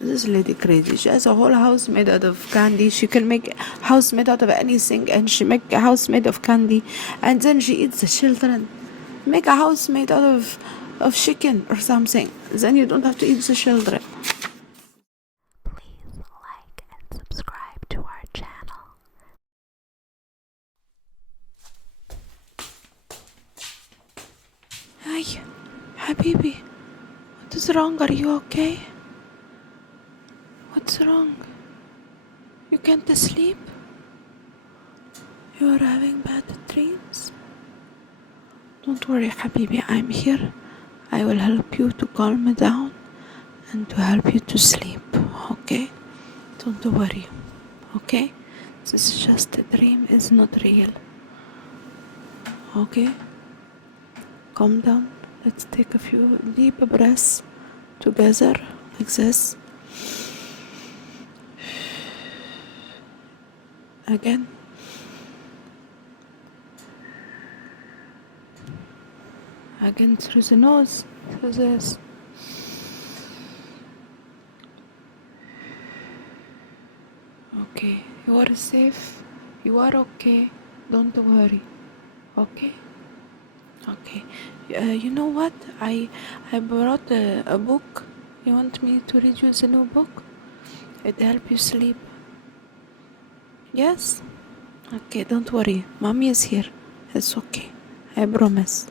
This lady crazy. She has a whole house made out of candy. She can make a house made out of anything, and she make a house made of candy, and then she eats the children. Make a house made out of chicken or something. Then you don't have to eat the children. Please like and subscribe to our channel. Hi, habibi. What is wrong? Are you okay? What's wrong? You can't sleep? You are having bad dreams? Don't worry, habibi. I'm here. I will help you to calm down and to help you to sleep. Okay? Don't worry. Okay? This is just a dream. It's not real. Okay? Calm down. Let's take a few deep breaths together like this. Again. Again through the nose. Through this. Okay. You are safe. You are okay. Don't worry. Okay? Okay. You know what? I brought a book. You want me to read you the new book? It help you sleep. Yes? Okay, don't worry. Mommy is here. It's okay. I promise.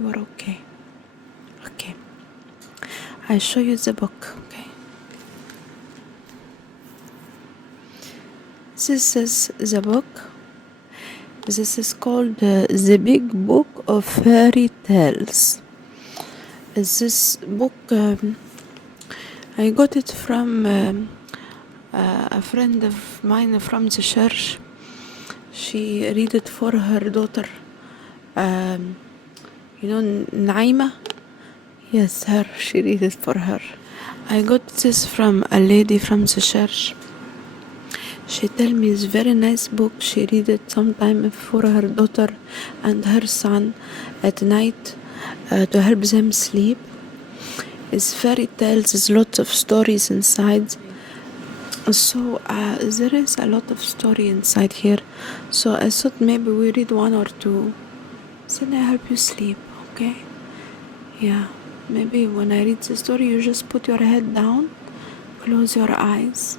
You are okay. Okay. I show you the book. Okay. This is the book. This is called The Big Book of Fairy Tales. This book, I got it from a friend of mine from the church. She read it for her daughter. You know, Naima? Yes, her. She read it for her. I got this from a lady from the church. She tell me it's very nice book. She read it sometime for her daughter and her son at night to help them sleep. It's fairy tales. There's lots of stories inside. So there is a lot of story inside here. So I thought maybe we read one or two. Then I help you sleep, okay? Yeah. Maybe when I read the story, you just put your head down, close your eyes,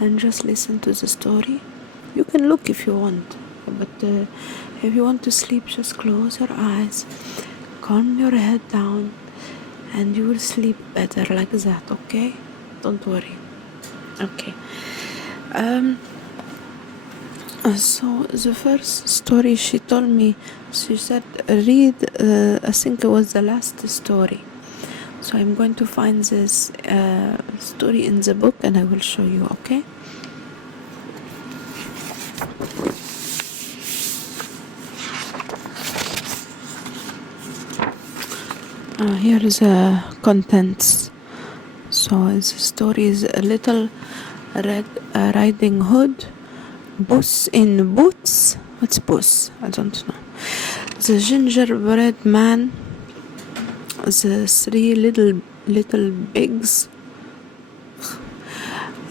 and just listen to the story. You can look if you want, but if you want to sleep, just close your eyes, calm your head down, and you will sleep better like that, okay? Don't worry. Okay. So the first story she told me, she said read, I think it was the last story. So I'm going to find this story in the book and I will show you, okay? Here is the contents. So the story is a little Red Riding Hood, Puss in Boots. What's Puss? I don't know. The Gingerbread Man, the Three Little Pigs,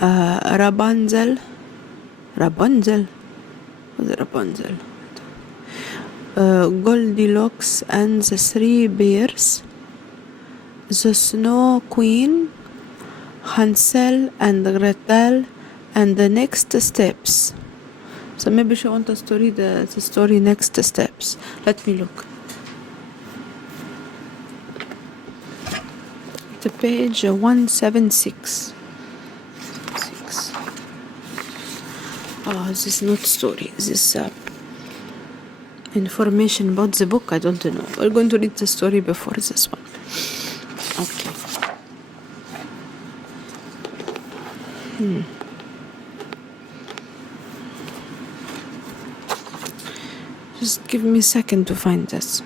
Rapunzel. What's Rapunzel? Goldilocks and the Three Bears, the Snow Queen, Hansel and Gretel, and the Next Steps. So maybe she wants us to read the story Next Steps. Let me look. The page 176. Oh, this is not story. This is information about the book. I don't know. We're going to read the story before this one. Okay. Just give me a second to find this.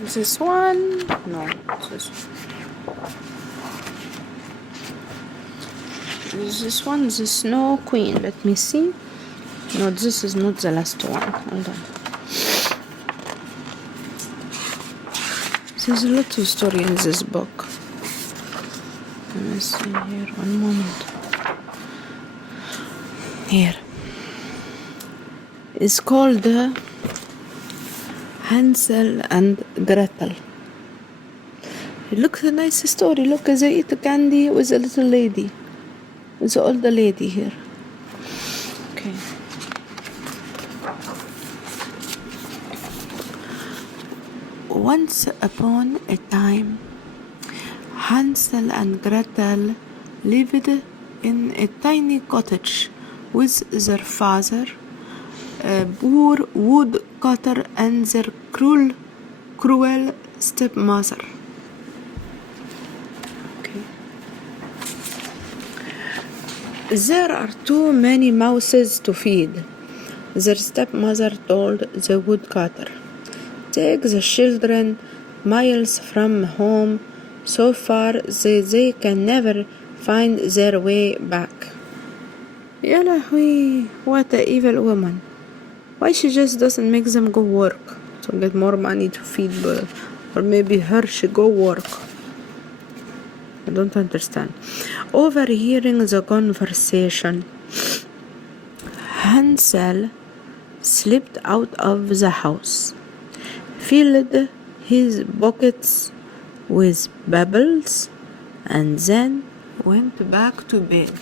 This one? No. This one, the Snow Queen. Let me see. No, this is not the last one. Hold on. There's a lot of story in this book. Let me see here. One moment. Here. It's called Hansel and Gretel. It looks a nice story. Look, they eat candy with a little lady. With the older lady here. Okay. Once upon a time, Hansel and Gretel lived in a tiny cottage with their father, a poor woodcutter, and their cruel stepmother. Okay. There are too many mouses to feed, their stepmother told the woodcutter. Take the children miles from home, so far that they can never find their way back. Ya lahwi, what a evil woman. Why she just doesn't make them go work to get more money to feed, or maybe her she go work. I don't understand. Overhearing the conversation, Hansel slipped out of the house, filled his pockets with pebbles, and then went back to bed.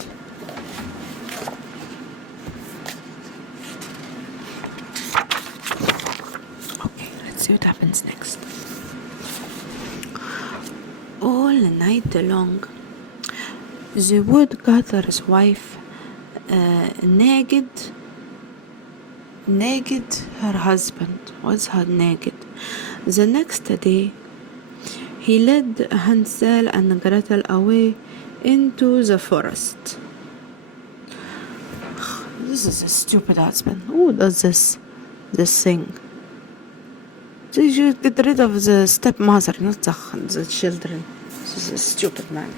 Okay, let's see what happens next. All night long, the woodcutter's wife nagged her husband. Was her naked? The next day, he led Hansel and Gretel away into the forest. This is a stupid husband. Who does this thing? They should get rid of the stepmother, not the children. This is a stupid man.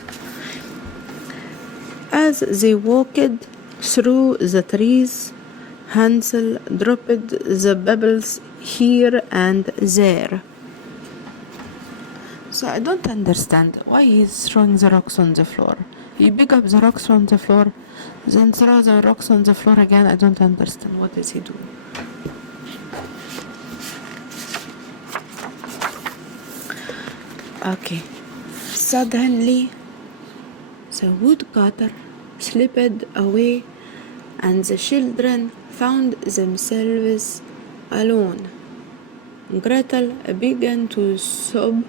As they walked through the trees, Hansel dropped the pebbles here and there. So I don't understand why he's throwing the rocks on the floor. He pick up the rocks from the floor, then throw the rocks on the floor again. I don't understand. What is he doing? Okay. Suddenly, the woodcutter slipped away, and the children found themselves alone. Gretel began to sob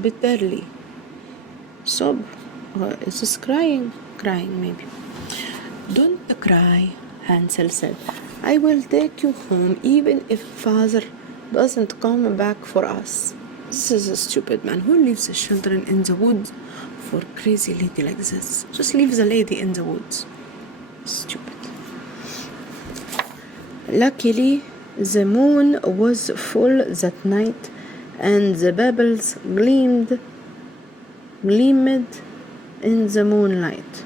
bitterly. Sob? Is this crying? Crying, maybe. Don't cry, Hansel said. I will take you home even if father doesn't come back for us. This is a stupid man. Who leaves the children in the woods for a crazy lady like this? Just leave the lady in the woods. Stupid. Luckily, the moon was full that night, and the pebbles gleamed in the moonlight.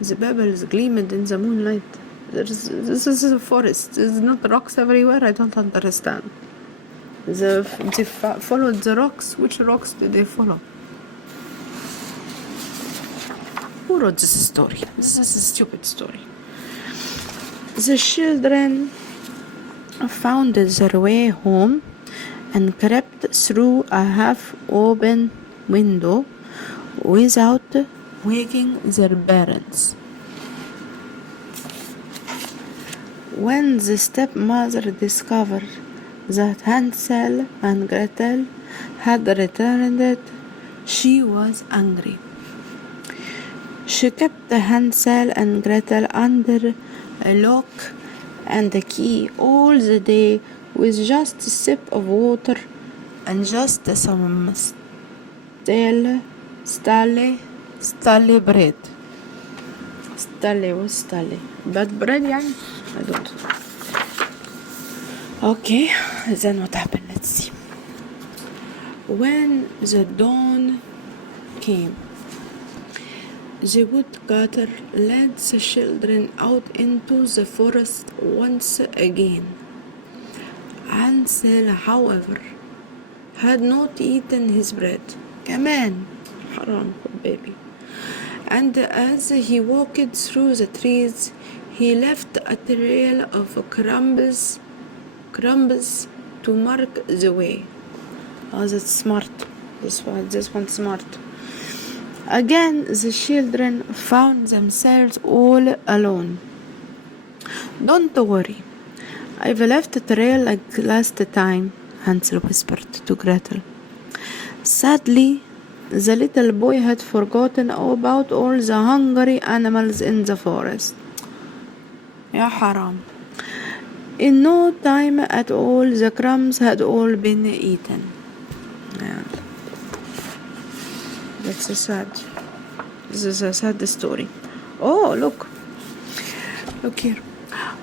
The pebbles gleamed in the moonlight. This is a forest. There's not rocks everywhere. I don't understand. They followed the rocks. Which rocks did they follow? Who wrote this story? This is a stupid story. The children found their way home and crept through a half-open window without waking their parents. When the stepmother discovered that Hansel and Gretel had returned, she was angry. She kept Hansel and Gretel under a lock and a key all the day with just a sip of water and just some stale bread. Stale was stale. But bread, يعني? I don't know. Okay, then what happened? Let's see. When the dawn came, the woodcutter led the children out into the forest once again. Hansel, however, had not eaten his bread. كمان حرام baby. And as he walked through the trees, he left a trail of crumbs to mark the way. Oh, that's smart. This one smart. Again, the children found themselves all alone. Don't worry, I've left a trail like last time, Hansel whispered to Gretel. Sadly, the little boy had forgotten about all the hungry animals in the forest. Ya haram. In no time at all, the crumbs had all been eaten. Yeah. This is a sad story. Oh, look here.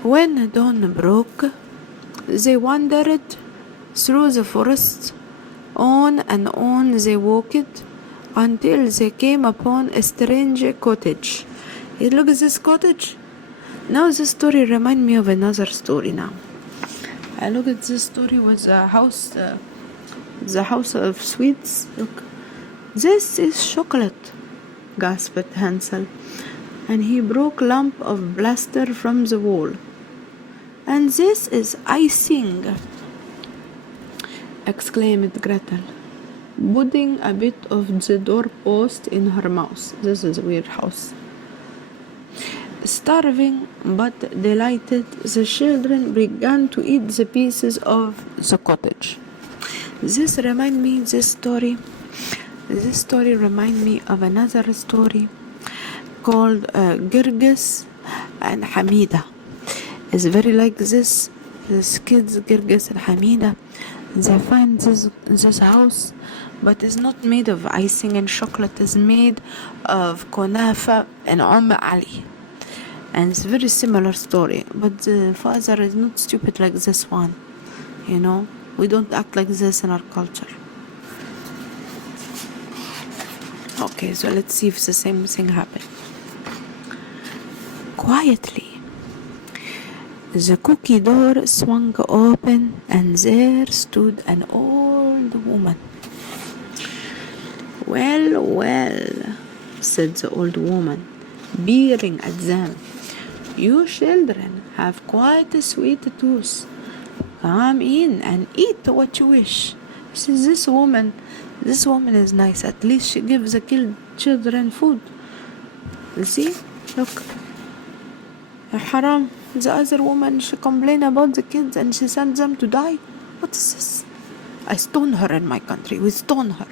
When dawn broke, they wandered through the forest. On and on they walked until they came upon a strange cottage. Hey, look at this cottage. Now this story reminds me of another story now. I look at this story with the house of sweets. Look, this is chocolate, gasped Hansel, and he broke a lump of plaster from the wall. And this is icing, exclaimed Gretel, putting a bit of the doorpost in her mouth. This is a weird house. Starving but delighted, the children began to eat the pieces of the cottage. This story reminds me of another story called Girgis and Hamida. It's very like this kids, Girgis and Hamida. They find this house, but it's not made of icing and chocolate. It's made of kunafa and Ali. And it's a very similar story, but the father is not stupid like this one. You know, we don't act like this in our culture. Okay, so let's see if the same thing happened. Quietly, the cookie door swung open, and there stood an old woman. Well, said the old woman, peering at them. You children have quite a sweet tooth. Come in and eat what you wish. See, this woman is nice. At least she gives the children food. You see? Look. Haram. The other woman, she complained about the kids and she sent them to die. What is this? I stone her in my country. We stone her.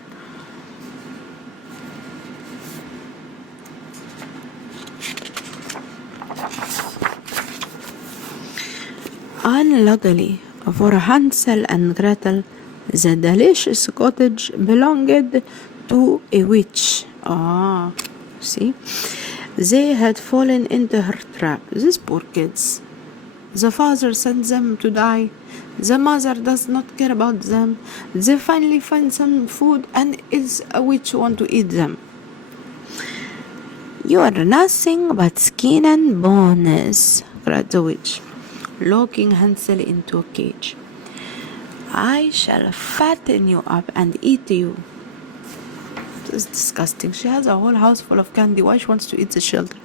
Unluckily for Hansel and Gretel, the delicious cottage belonged to a witch. See? They had fallen into her trap. These poor kids. The father sent them to die. The mother does not care about them. They finally find some food and is a witch want to eat them. You are nothing but skin and bones, cried the witch, locking Hansel into a cage. I shall fatten you up and eat you. It is disgusting. She has a whole house full of candy. Why she wants to eat the children?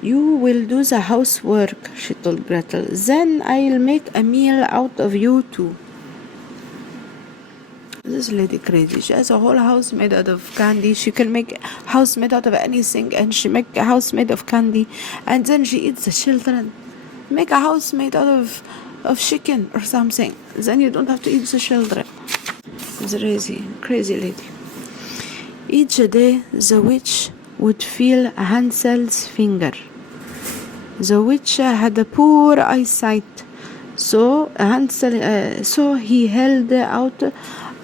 You will do the housework, she told Gretel. Then I'll make a meal out of you too. This lady crazy. She has a whole house made out of candy. She can make a house made out of anything, and she make a house made of candy, and then she eats the children. Make a house made out of chicken or something. Then you don't have to eat the children. It's crazy lady. Each day the witch would feel Hansel's finger. The witch had a poor eyesight, so he held out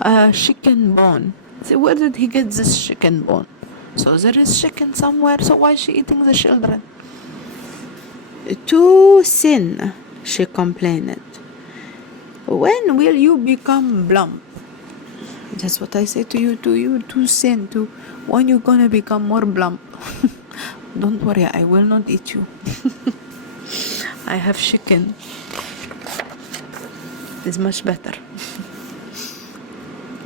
a chicken bone. So where did he get this chicken bone? So there is chicken somewhere, so why is she eating the children? Too thin, she complained. When will you become plump? That's what I say to you too soon. When you gonna become more plump? Don't worry, I will not eat you. I have chicken. It's much better.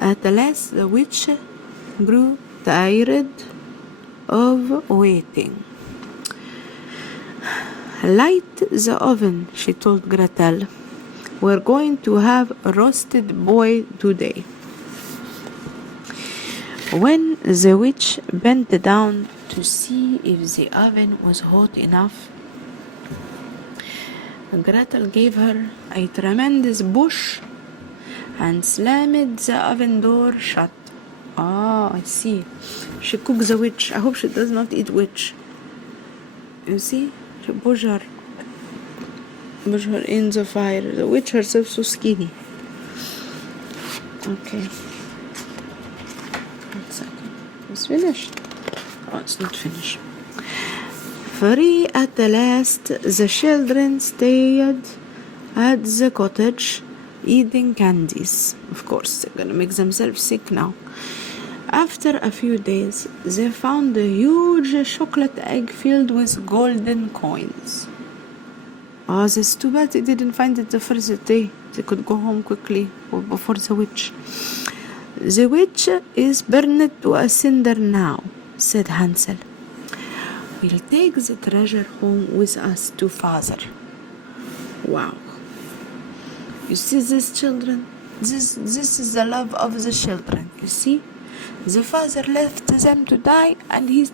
At last, the witch grew tired of waiting. Light the oven, she told Gretel. We're going to have a roasted boy today. When the witch bent down to see if the oven was hot enough, Gretel gave her a tremendous push and slammed the oven door shut. I see. She cooks the witch. I hope she does not eat witch. You see? She push her in the fire. The witch herself so skinny. Okay. 1 second. It's finished. Oh, it's not finished. Free at last, the children stayed at the cottage eating candies. Of course, they're gonna make themselves sick now. After a few days, they found a huge chocolate egg filled with golden coins. That's too bad they didn't find it the first day. They could go home quickly before the witch. The witch is burned to a cinder now, said Hansel. We'll take the treasure home with us to father. Wow. You see these children? This is the love of the children. You see? The father left them to die, and these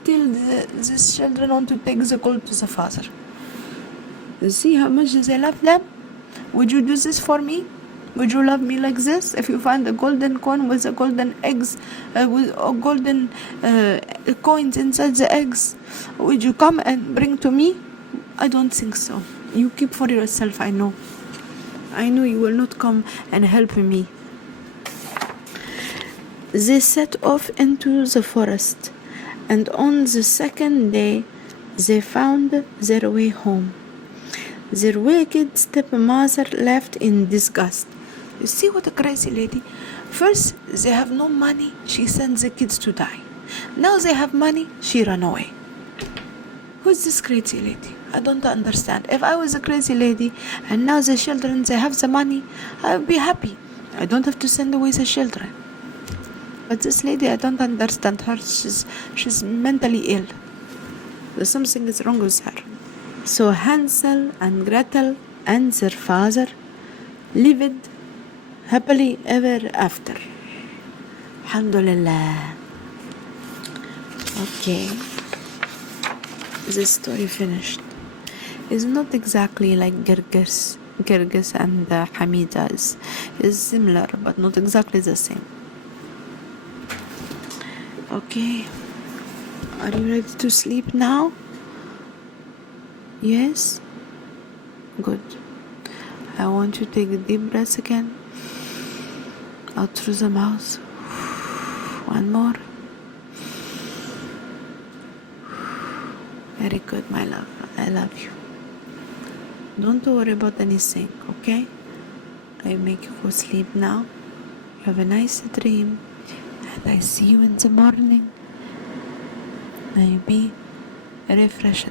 children want to take the gold to the father. You see how much they love them? Would you do this for me? Would you love me like this? If you find a golden coin with the golden eggs, with golden coins inside the eggs, would you come and bring to me? I don't think so. You keep for yourself, I know. I know you will not come and help me. They set off into the forest, and on the second day, they found their way home. Their wicked stepmother left in disgust. You see what a crazy lady? First, they have no money. She sends the kids to die. Now they have money. She ran away. Who's this crazy lady? I don't understand. If I was a crazy lady and now the children, they have the money, I would be happy. I don't have to send away the children. But this lady, I don't understand her. She's mentally ill. There's something is wrong with her. So Hansel and Gretel and their father lived happily ever after. Alhamdulillah. Okay. This story finished. It's not exactly like Girgis and Hamida's. It's similar, but not exactly the same. Okay. Are you ready to sleep now? Yes? Good. I want you to take deep breaths again. Out through the mouth. One more. Very good, my love. I love you. Don't worry about anything, okay? I make you go sleep now. You have a nice dream. And I see you in the morning. Now you be refreshed.